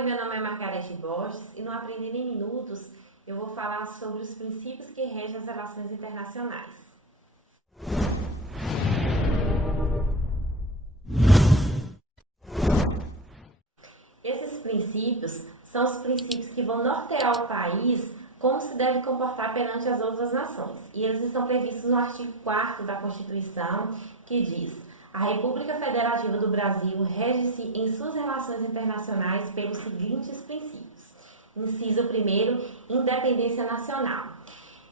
Oi, meu nome é Margarete Borges e no Aprender em Minutos eu vou falar sobre os princípios que regem as relações internacionais. Esses princípios são os princípios que vão nortear o país como se deve comportar perante as outras nações. E eles estão previstos no artigo 4º da Constituição, que diz: a República Federativa do Brasil rege-se em suas relações internacionais pelos seguintes princípios. Inciso 1º, independência nacional.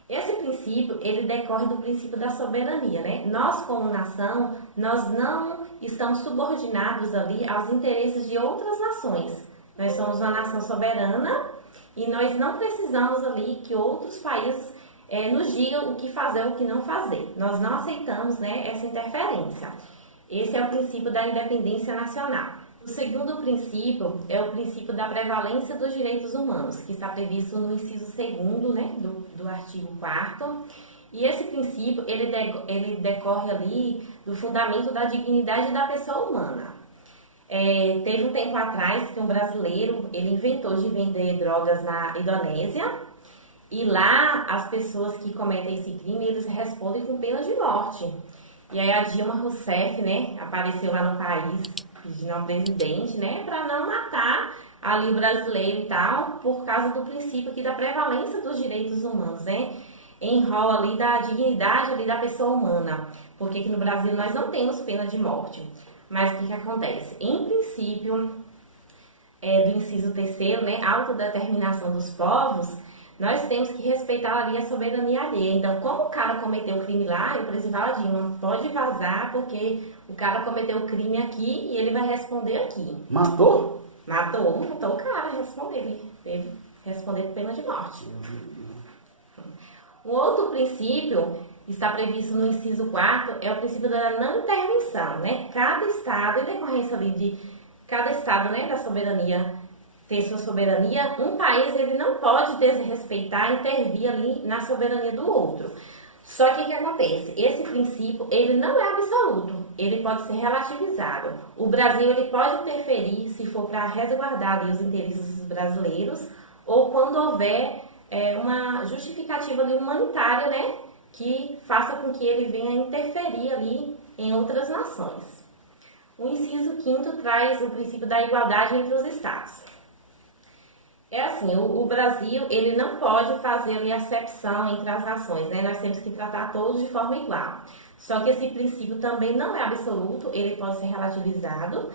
Esse princípio, ele decorre do princípio da soberania, né? Nós, como nação, nós não estamos subordinados ali aos interesses de outras nações. Nós somos uma nação soberana e nós não precisamos ali que outros países nos digam o que fazer ou o que não fazer. Nós não aceitamos, né, essa interferência. Esse é o princípio da independência nacional. O segundo princípio é o princípio da prevalência dos direitos humanos, que está previsto no inciso 2º, né, do artigo 4º. E esse princípio, ele decorre ali do fundamento da dignidade da pessoa humana. Teve um tempo atrás que um brasileiro, ele inventou de vender drogas na Indonésia, e lá as pessoas que cometem esse crime, eles respondem com pena de morte. E aí a Dilma Rousseff, né, apareceu lá no país pedindo ao presidente, né, para não matar ali o brasileiro e tal, por causa do princípio aqui da prevalência dos direitos humanos, né, em rol ali da dignidade ali da pessoa humana, porque aqui no Brasil nós não temos pena de morte. Mas o que acontece? Em princípio, do inciso 3º, né, autodeterminação dos povos, nós temos que respeitar ali a soberania alheia. Então, como o cara cometeu o crime lá, o presidente fala, Dilma, pode vazar, porque o cara cometeu o crime aqui e ele vai responder aqui. Matou? Matou o cara, ele responder por pena de morte. Um outro princípio que está previsto no inciso 4º é o princípio da não intervenção, né? Cada estado, em decorrência ali de cada estado, né, da soberania, ter sua soberania, um país ele não pode desrespeitar, intervir ali na soberania do outro. Só que o que acontece? Esse princípio, ele não é absoluto, ele pode ser relativizado. O Brasil, ele pode interferir se for para resguardar ali os interesses dos brasileiros, ou quando houver uma justificativa ali humanitária, né, que faça com que ele venha interferir ali em outras nações. O inciso 5º traz o princípio da igualdade entre os estados. É assim, o Brasil, ele não pode fazer ali acepção entre as nações, né? Nós temos que tratar todos de forma igual. Só que esse princípio também não é absoluto, ele pode ser relativizado.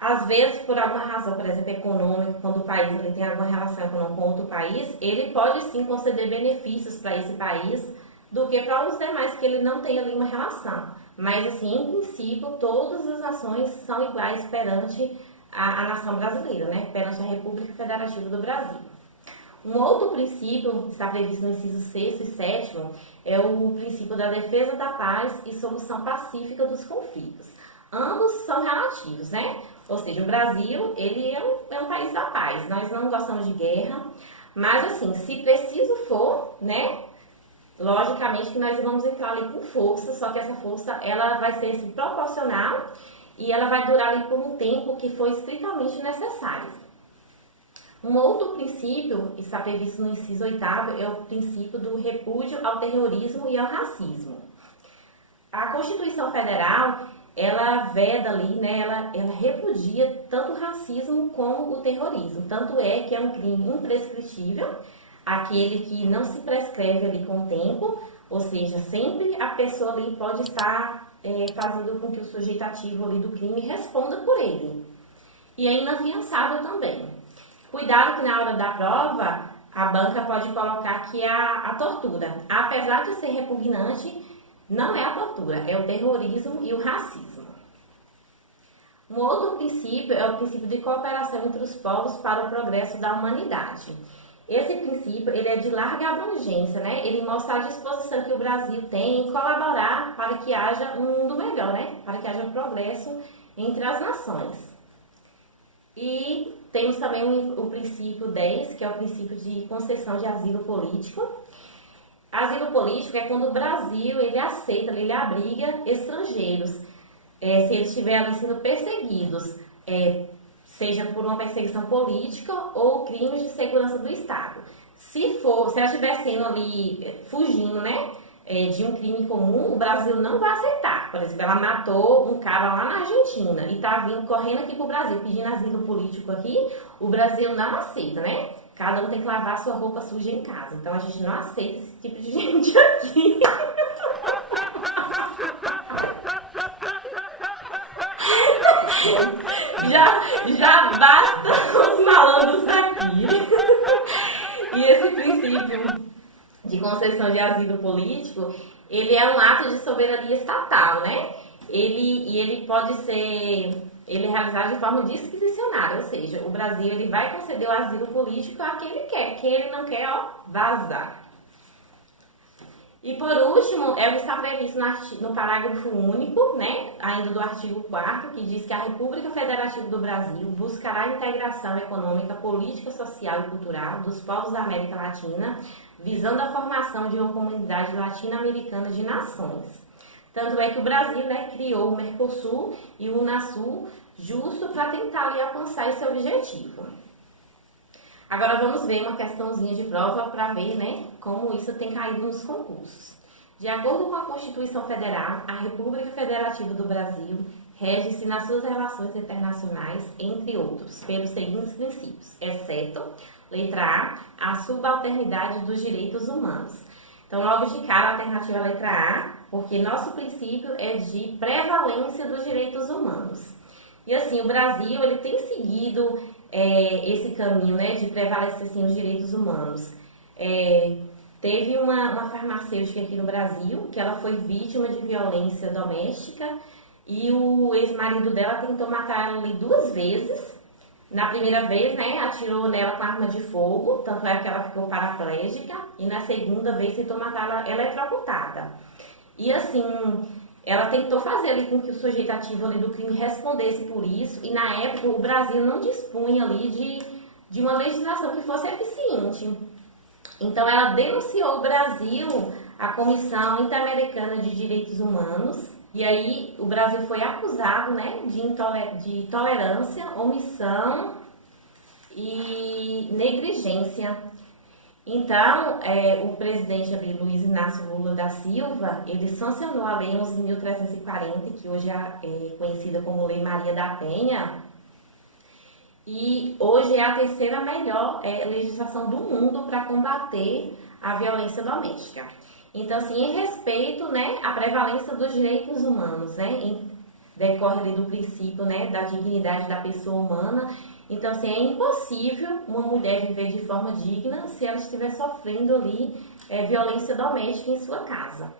Às vezes, por alguma razão, por exemplo, econômica, quando o país ele tem alguma relação econômica com outro país, ele pode sim conceder benefícios para esse país do que para os demais que ele não tem ali uma relação. Mas, assim, em princípio, todas as nações são iguais perante a nação brasileira, né? Perante a República Federativa do Brasil. Um outro princípio que está previsto no inciso 6º e 7º é o princípio da defesa da paz e solução pacífica dos conflitos. Ambos são relativos, né? Ou seja, o Brasil, ele é um país da paz. Nós não gostamos de guerra, mas assim, se preciso for, né? Logicamente que nós vamos entrar ali com força, só que essa força, ela vai ser assim, proporcional e ela vai durar ali por um tempo que for estritamente necessário. Um outro princípio que está previsto no inciso 8º é o princípio do repúdio ao terrorismo e ao racismo. A Constituição Federal, ela veda ali, né, ela repudia tanto o racismo como o terrorismo. Tanto é que é um crime imprescritível, aquele que não se prescreve ali com o tempo, ou seja, sempre a pessoa ali pode estar fazendo com que o sujeito ativo ali do crime responda por ele. E é inafiançável também. Cuidado que na hora da prova, a banca pode colocar aqui a tortura. Apesar de ser repugnante, não é a tortura, é o terrorismo e o racismo. Um outro princípio é o princípio de cooperação entre os povos para o progresso da humanidade. Esse princípio, ele é de larga abrangência, né? Ele mostra a disposição que o Brasil tem em colaborar para que haja um mundo melhor, né? Para que haja progresso entre as nações. E temos também o princípio 10, que é o princípio de concessão de asilo político. Asilo político é quando o Brasil, ele aceita, ele abriga estrangeiros, se eles estiverem ali sendo perseguidos, seja por uma perseguição política ou crimes de segurança do Estado. Se ela estiver sendo ali, fugindo, né, de um crime comum, o Brasil não vai aceitar. Por exemplo, ela matou um cara lá na Argentina e tá vindo correndo aqui pro Brasil, pedindo asilo político aqui, o Brasil não aceita, né? Cada um tem que lavar sua roupa suja em casa. Então a gente não aceita esse tipo de gente aqui. Já basta os malandros aqui. E esse princípio de concessão de asilo político, ele é um ato de soberania estatal, né? Ele pode ser realizado de forma discricionária, ou seja, o Brasil ele vai conceder o asilo político a quem ele quer ele não quer, ó, vazar. E por último, é o que está previsto no parágrafo único, né, ainda do artigo 4º, que diz que a República Federativa do Brasil buscará a integração econômica, política, social e cultural dos povos da América Latina, visando a formação de uma comunidade latino-americana de nações. Tanto é que o Brasil, né, criou o Mercosul e o Unasul justo para tentar ali, alcançar esse objetivo. Agora vamos ver uma questãozinha de prova para ver, né, como isso tem caído nos concursos. De acordo com a Constituição Federal, a República Federativa do Brasil rege-se nas suas relações internacionais, entre outros, pelos seguintes princípios, exceto, letra A, a subalternidade dos direitos humanos. Então, logo de cara, a alternativa é a letra A, porque nosso princípio é de prevalência dos direitos humanos. E assim, o Brasil ele tem seguido esse caminho, né, de prevalecer assim, os direitos humanos. Teve uma farmacêutica aqui no Brasil, que ela foi vítima de violência doméstica e o ex-marido dela tentou matar ela ali 2 vezes. Na primeira vez, né, atirou nela com arma de fogo, tanto é que ela ficou paraplégica, e na segunda vez tentou matar ela eletrocutada. E assim, ela tentou fazer ali com que o sujeito ativo ali do crime respondesse por isso, e na época o Brasil não dispunha ali de uma legislação que fosse eficiente. Então ela denunciou o Brasil à Comissão Interamericana de Direitos Humanos, e aí o Brasil foi acusado, né, de intolerância, omissão e negligência. Então, o presidente ali, Luiz Inácio Lula da Silva, ele sancionou a Lei 11.340, que hoje é conhecida como Lei Maria da Penha, e hoje é a terceira melhor legislação do mundo para combater a violência doméstica. Então, assim, em respeito, né, à prevalência dos direitos humanos, né, decorre ali do princípio, né, da dignidade da pessoa humana. Então, assim, é impossível uma mulher viver de forma digna se ela estiver sofrendo ali violência doméstica em sua casa.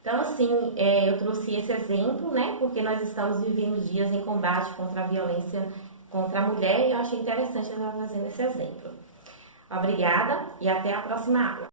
Então, assim, eu trouxe esse exemplo, né, porque nós estamos vivendo dias em combate contra a violência contra a mulher e eu achei interessante eu estar fazendo esse exemplo. Obrigada e até a próxima aula.